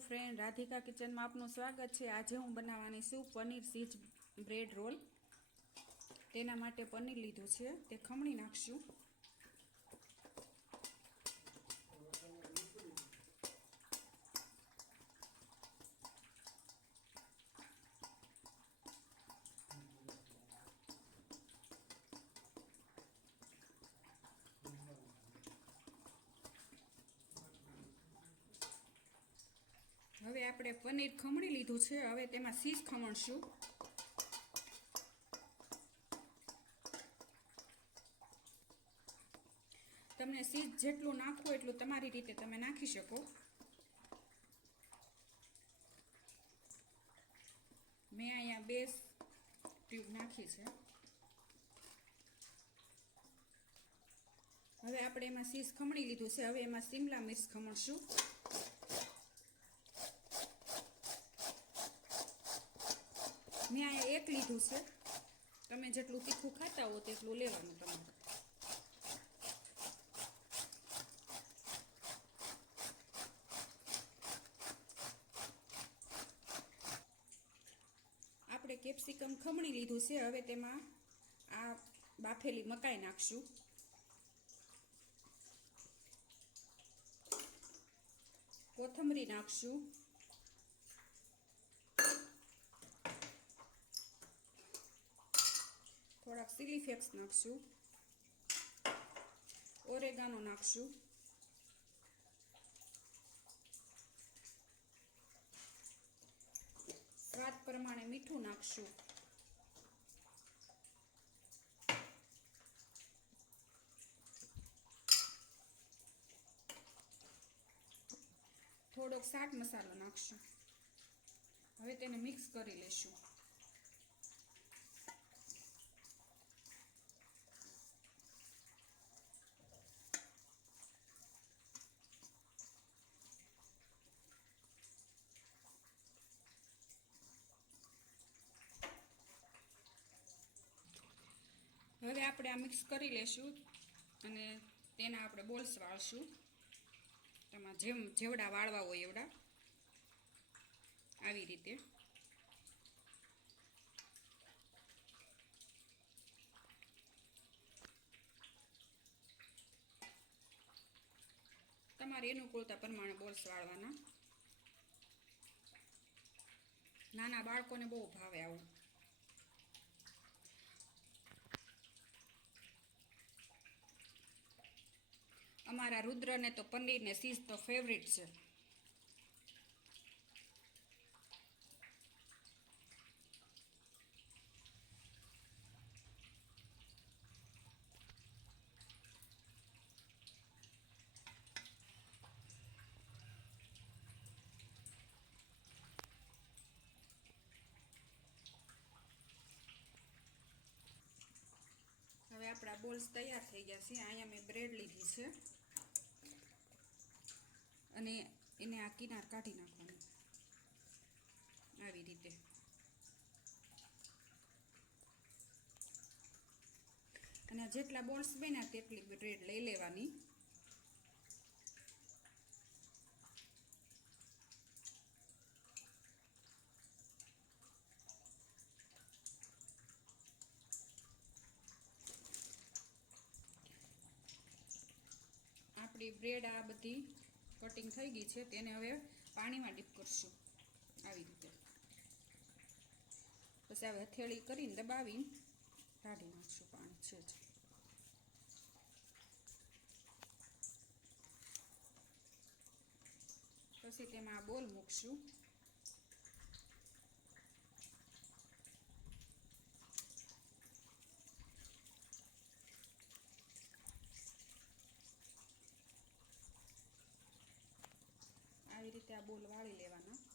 Friend Radhika કિચનમાં આપનું સ્વાગત છે. આજે હું બનાવવાની છું પનીર સીઝ બ્રેડ રોલ તેના માટે પનીર લીધું છે. તે ખમણી નાખશું. હવે આપણે પનીર ખમણી લીધું છે. હવે તેમાં સીઝ ખમણશું. તમને સીઝ જેટલું નાખવું એટલું તમારી રીતે તમે નાખી શકો. મેં અહીંયા બે ટ્યુબ નાખી છે. હવે આપણે એમાં સીઝ ખમણી લીધું છે. હવે એમાં સિમલા મિર્ચ ખમણશું મેં અહીંયા એક લીધું છે. તમે જેટલું તીખું ખાતા હો તેટલું લેવાનું તમારે. આપણે કેપ્સિકમ ખમણી લીધું છે. હવે તેમાં આ બાફેલી મકાઈ નાખશું. કોથમરી નાખશું. થોડાક ચીલી ફ્લેક્સ નાખશું ઓરેગાનો નાખશું સ્વાદ પ્રમાણે મીઠું નાખશું. થોડોક સાટ મસાલો નાખશું. હવે તેને મિક્સ કરી લેશું. હવે આપણે આ મિક્સ કરી લેશું અને તેના આપણે બોલ્સ વાળશું. તેમાં જેમ જેવડા વાળવા હોય એવડા. આવી રીતે. તમારે અનુકૂળતા પ્રમાણે બોલ્સ વાળવાના. નાના બાળકોને બહુ ભાવે આવું. અમારા રુદ્રને તો પનીર ને સીઝ તો ફેવરિટ છે. હવે આપણા બોલ્સ તૈયાર થઈ ગયા છે. અહીંયા મેં બ્રેડ લીધી છે. અને એને આ કિનાર કાઢી નાખવાનું. આવી રીતે. અને જેટલા બોલ્સ બન્યા તેટલી બ્રેડ લઈ લેવાની. આપણી બ્રેડ આ બધી કટિંગ થઈ ગઈ છે, તેને હવે પાણીમાં ડીપ કરશું. આવી રીતે. પછી હવે હથેળી કરીને દબાવીને કાઢી નાખશું પાણી છે જ. પછી તેમાં બોલ મૂકશું આવી રીતે આ બોલ લેવાના.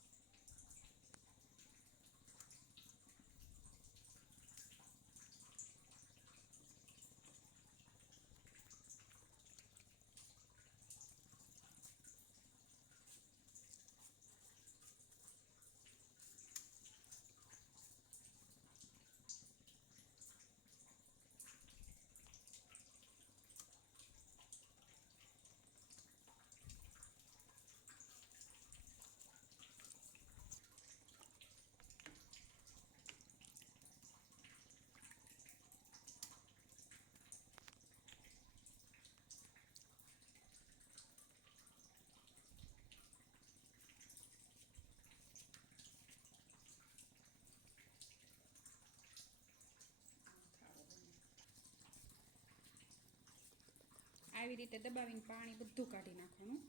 આવી રીતે દબાવીને પાણી બધું કાઢી નાખવાનું.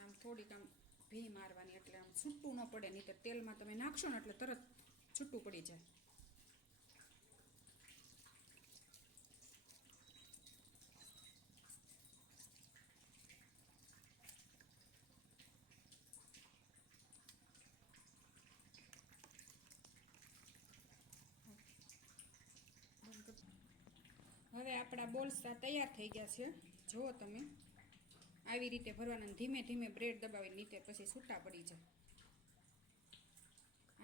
આમ થોડીક આમ ભી મારવાની એટલે આમ છૂટું ન પડે, નહીં તો તેલમાં તમે નાખશો ને એટલે તરત છૂટું પડી જાય હવે આપણા બોલ્સ તૈયાર થઈ ગયા છે. જુઓ તમે. આવી રીતે ભરવાના ધીમે ધીમે બ્રેડ દબાવી નીચે પછી છૂટા પડી જાય.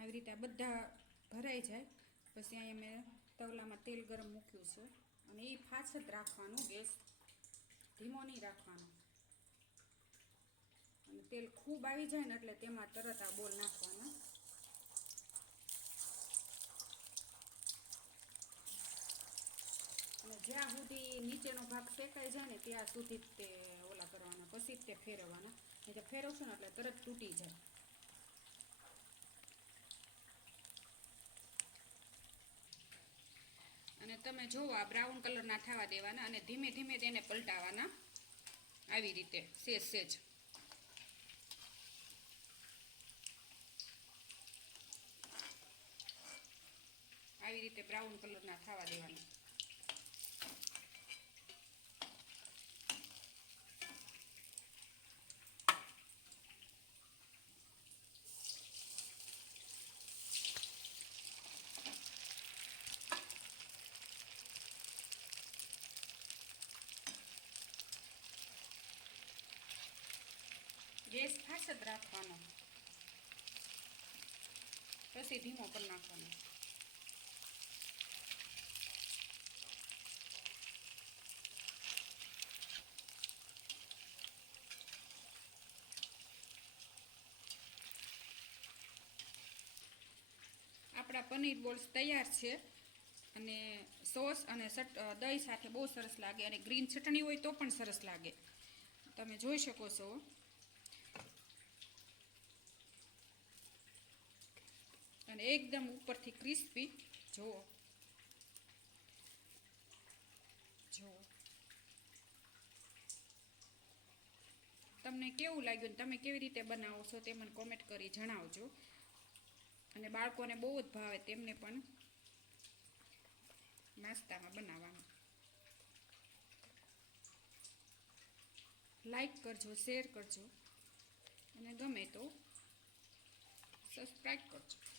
આવી રીતે આ બધા ભરાઈ જાય. પછી અહીંયા મેં તવલામાં તેલ ગરમ મૂક્યું છે. અને એ ફાછત રાખવાનું, ગેસ ધીમો નહીં રાખવાનો. અને તેલ ખૂબ આવી જાય ને એટલે તેમાં તરત આ બોલ નાખવાના. જ્યાં સુધી નીચેનો ભાગ શેકાઈ જાય ને ત્યાં સુધી જ તે ઓલા કરવાના, પછી જ તે ફેરવવાના. નહીં તો ફેરવશો ને એટલે તરત તૂટી જાય. અને તમે જોવો, આ બ્રાઉન કલરના થવા દેવાના અને ધીમે ધીમે તેને પલટાવાના આવી રીતે, સેજ સેજ. આવી રીતે બ્રાઉન કલરના થવા દેવાના. ગેસ ફાસ્ટ જ રાખવાનો. પછી ધીમો કરી નાખવાનો. આપણા પનીર બોલ્સ તૈયાર છે અને સોસ અને સટ દહીં સાથે બહુ સરસ લાગે અને ગ્રીન ચટણી હોય તો પણ સરસ લાગે. તમે જોઈ શકો છો. અને એકદમ ઉપરથી ક્રિસ્પી. જુઓ. જુઓ. તમને કેવું લાગ્યું તમે કેવી રીતે બનાવો છો તે મને કોમેન્ટ કરી જણાવજો. અને બાળકોને બહુ જ ભાવે તેમને પણ નાસ્તામાં બનાવવાનું. લાઈક કરજો શેર કરજો. અને ગમે તો સબસ્ક્રાઈબ કરજો.